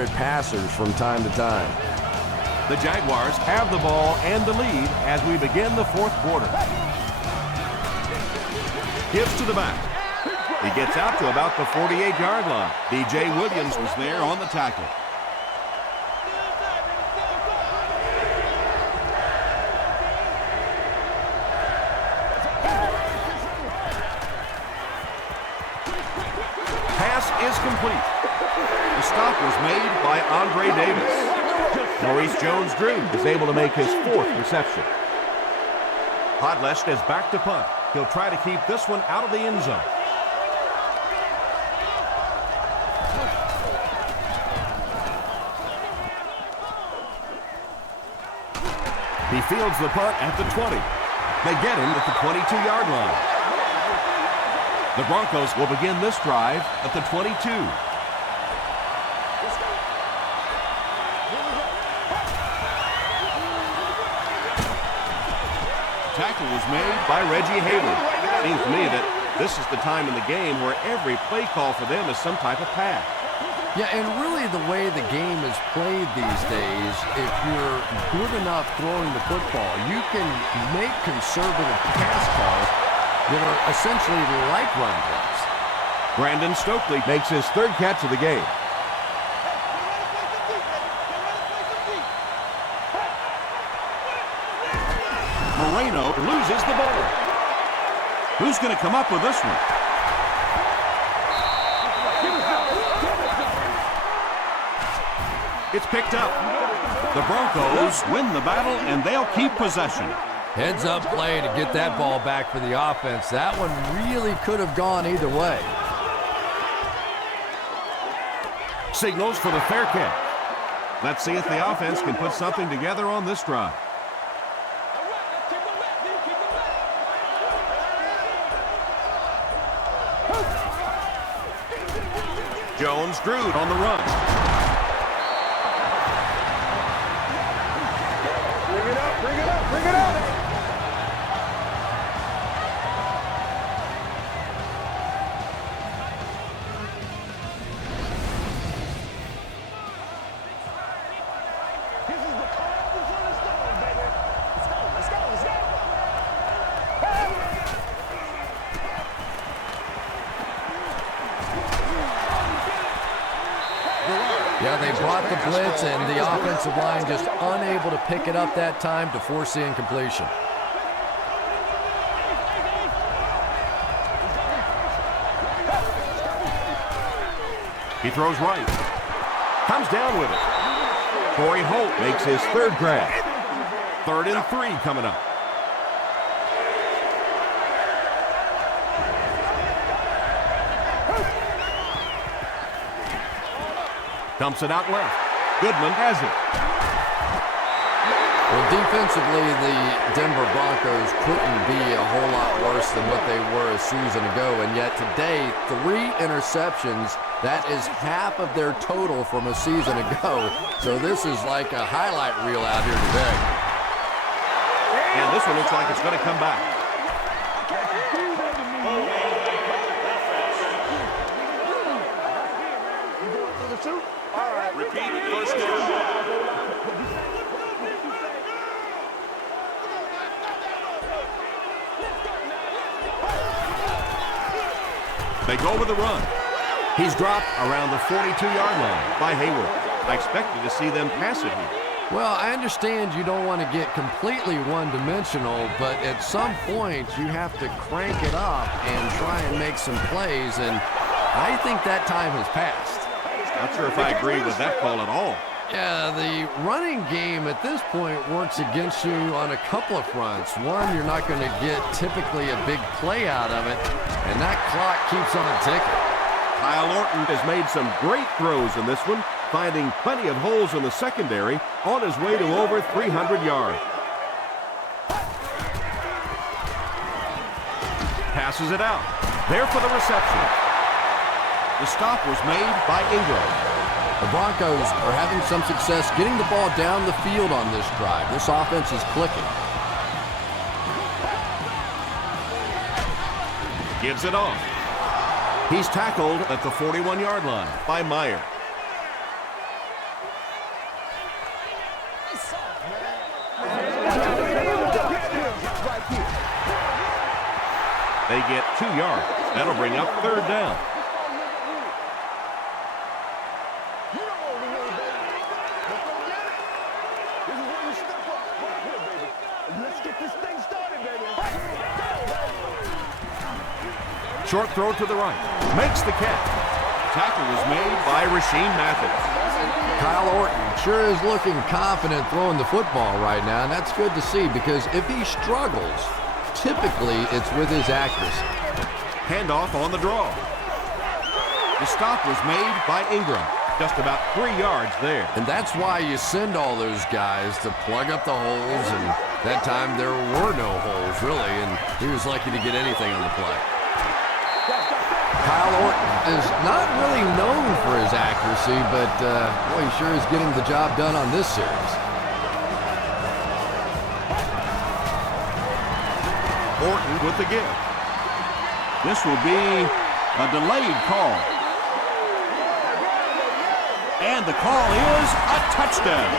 accurate passers from time to time. The Jaguars have the ball and the lead as we begin the fourth quarter. Gives to the back. He gets out to about the 48-yard line. D.J. Williams was there on the tackle. Pass is complete. The stop was made by Andre Davis. Maurice Jones-Drew is able to make his fourth reception. Podlesh is back to punt. He'll try to keep this one out of the end zone. He fields the punt at the 20. They get him at the 22-yard line. The Broncos will begin this drive at the 22. Tackle was made by Reggie Hayward. Seems to me that this is the time in the game where every play call for them is some type of pass. Yeah, and really the way the game is played these days, if you're good enough throwing the football, you can make conservative pass calls that are essentially like run plays. Brandon Stokely makes his third catch of the game. Moreno loses the ball. Who's going to come up with this one? It's picked up. The Broncos win the battle, and they'll keep possession. Heads-up play to get that ball back for the offense. That one really could have gone either way. Signals for the fair catch. Let's see if the offense can put something together on this drive. Jones-Drew on the run. Bring it up, bring it up, bring it up! Yeah, they brought the blitz, and the offensive line just unable to pick it up that time to force the incompletion. He throws right. Comes down with it. Corey Holt makes his third grab. 3rd and 3 coming up. Dumps it out left. Goodman has it. Well, defensively, the Denver Broncos couldn't be a whole lot worse than what they were a season ago, and yet today, 3 interceptions. That is half of their total from a season ago. So this is like a highlight reel out here today. And this one looks like it's going to come back. Repeat first down. They go with the run. He's dropped around the 42-yard line by Hayward. I expected to see them pass it here. Well, I understand you don't want to get completely one-dimensional, but at some point you have to crank it up and try and make some plays, and I think that time has passed. Not sure if I agree with that call at all. Yeah, the running game at this point works against you on a couple of fronts. One, you're not going to get typically a big play out of it, and that clock keeps on ticking. Kyle Orton has made some great throws in this one, finding plenty of holes in the secondary on his way to over 300 yards. Passes it out. There for the reception. The stop was made by Ingram. The Broncos are having some success getting the ball down the field on this drive. This offense is clicking. Gives it off. He's tackled at the 41-yard line by Meyer. They get 2 yards. That'll bring up 3rd down. Short throw to the right. Makes the catch. Tackle was made by Rasheem Mathis. Kyle Orton sure is looking confident throwing the football right now, and that's good to see because if he struggles, typically it's with his accuracy. Handoff on the draw. The stop was made by Ingram. Just about 3 yards there. And that's why you send all those guys to plug up the holes, and that time there were no holes, really, and he was lucky to get anything on the play. Kyle Orton is not really known for his accuracy, but boy, he sure is getting the job done on this series. Orton with the give. This will be a delayed call. And the call is a touchdown.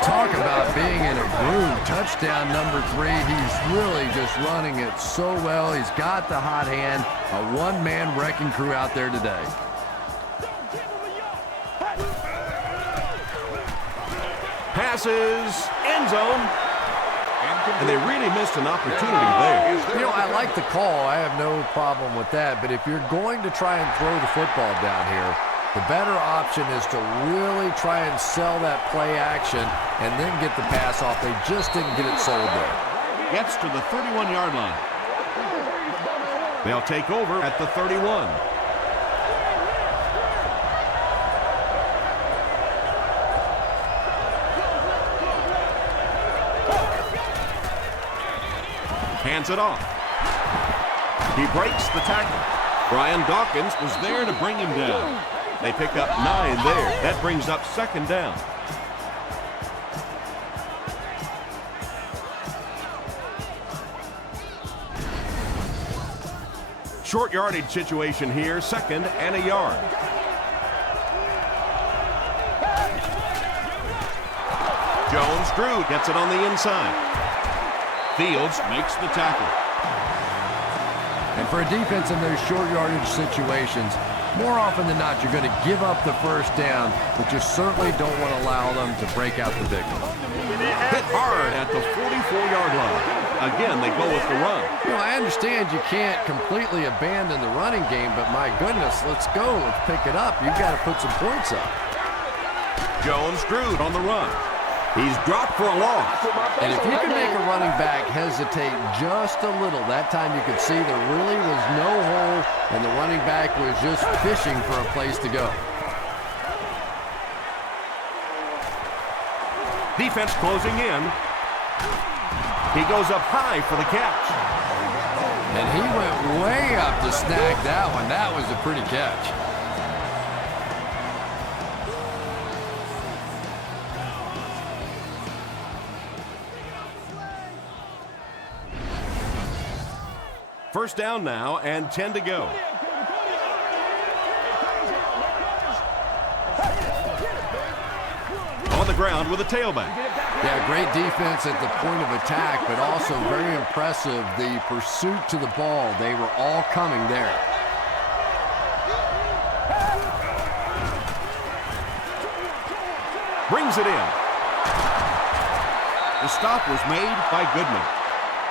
Talk about being in a groove. Touchdown number 3. He's really just running it so well. He's got the hot hand. A one-man wrecking crew out there today. Passes, end zone. And they really missed an opportunity there. You know, I like the call. I have no problem with that. But if you're going to try and throw the football down here, the better option is to really try and sell that play action and then get the pass off. They just didn't get it sold there. Gets to the 31-yard line. They'll take over at the 31. Hands it off. He breaks the tackle. Brian Dawkins was there to bring him down. They pick up 9 there. That brings up 2nd down. Short yardage situation here, 2nd and a yard. Jones-Drew gets it on the inside. Fields makes the tackle. And for a defense in those short yardage situations, more often than not, you're going to give up the 1st down, but you certainly don't want to allow them to break out the big one. Hit hard at the 44-yard line. Again, they go with the run. You know, I understand you can't completely abandon the running game, but my goodness, let's go. Let's pick it up. You've got to put some points up. Jones-Drew on the run. He's dropped for a loss. And if you can make a running back hesitate just a little, that time you could see there really was no hole, and the running back was just fishing for a place to go. Defense closing in. He goes up high for the catch. And he went way up to snag that one. That was a pretty catch. First down now and 10 to go. On the ground with a tailback. Yeah, great defense at the point of attack, but also very impressive the pursuit to the ball. They were all coming there. Brings it in. The stop was made by Goodman.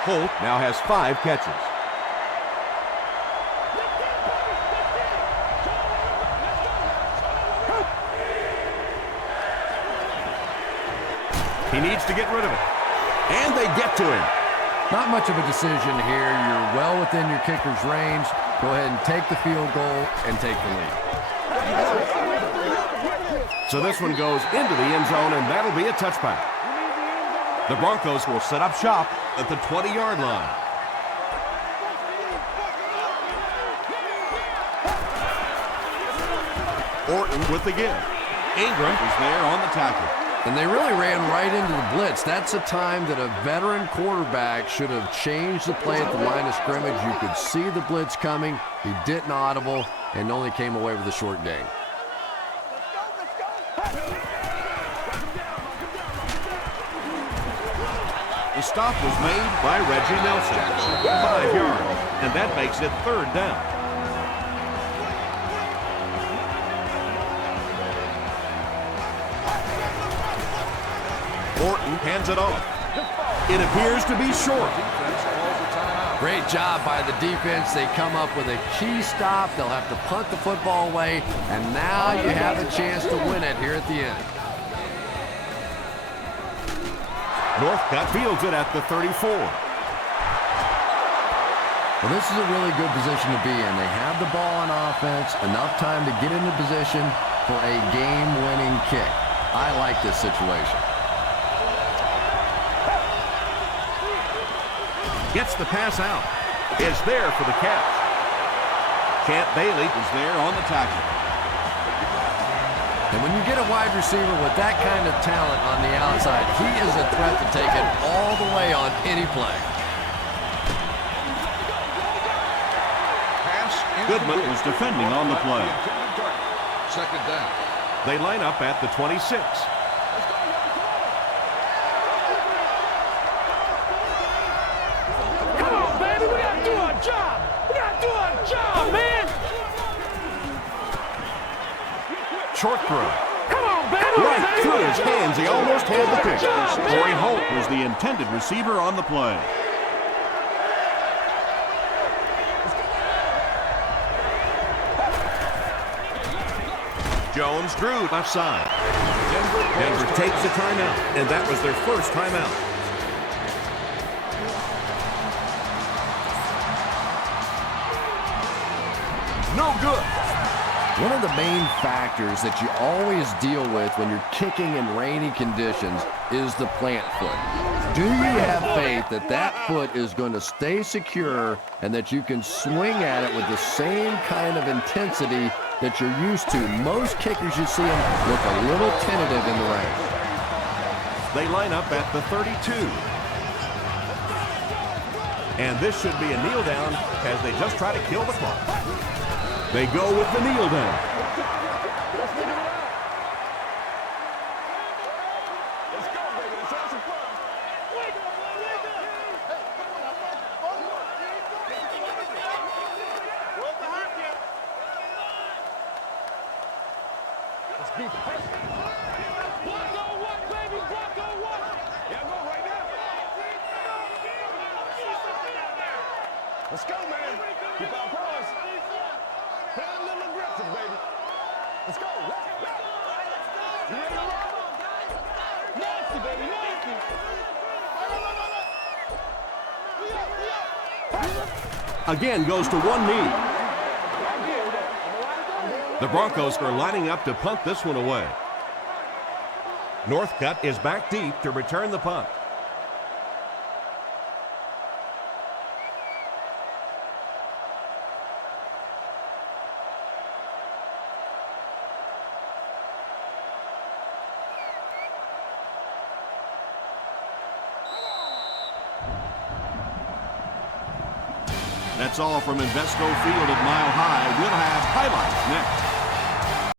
Holt now has 5 catches. He needs to get rid of it. And they get to him. Not much of a decision here. You're well within your kicker's range. Go ahead and take the field goal and take the lead. So this one goes into the end zone, and that'll be a touchback. The Broncos will set up shop at the 20-yard line. Orton with the give. Ingram is there on the tackle. And they really ran right into the blitz. That's a time that a veteran quarterback should have changed the play at the line of scrimmage. You could see the blitz coming. He didn't audible and only came away with a short gain. The stop was made by Reggie Nelson. 5 yards, and that makes it 3rd down. Orton hands it off. It appears to be short. Great job by the defense. They come up with a key stop. They'll have to punt the football away, and now you have a chance to win it here at the end. Northcutt fields it at the 34. Well, this is a really good position to be in. They have the ball on offense, enough time to get into position for a game-winning kick. I like this situation. Gets the pass out. Is there for the catch. Champ Bailey is there on the tackle. And when you get a wide receiver with that kind of talent on the outside, he is a threat to take it all the way on any play. Goodman was defending on the play. 2nd down. They line up at the 26. Come on, baby, we gotta do our job. We gotta do our job, man. Short throw. Come on, baby. Right through his hands. He almost had the pick. Corey Holt was the intended receiver on the play. Jones drew left side. Denver takes a timeout, and that was their first timeout. No good. One of the main factors that you always deal with when you're kicking in rainy conditions is the plant foot. Do you have faith that that foot is going to stay secure and that you can swing at it with the same kind of intensity that you're used to? Most kickers, you see them look a little tentative in the rain. They line up at the 32. And this should be a kneel down as they just try to kill the clock. They go with the kneel down. Let's go, man. Keep our paws. Play a little aggressive, baby. Let's go. You ready to roll? Nasty, baby. Nasty. Again goes to one knee. The Broncos are lining up to punt this one away. Northcutt is back deep to return the punt. That's all from Invesco Field at Mile High. We'll have highlights next.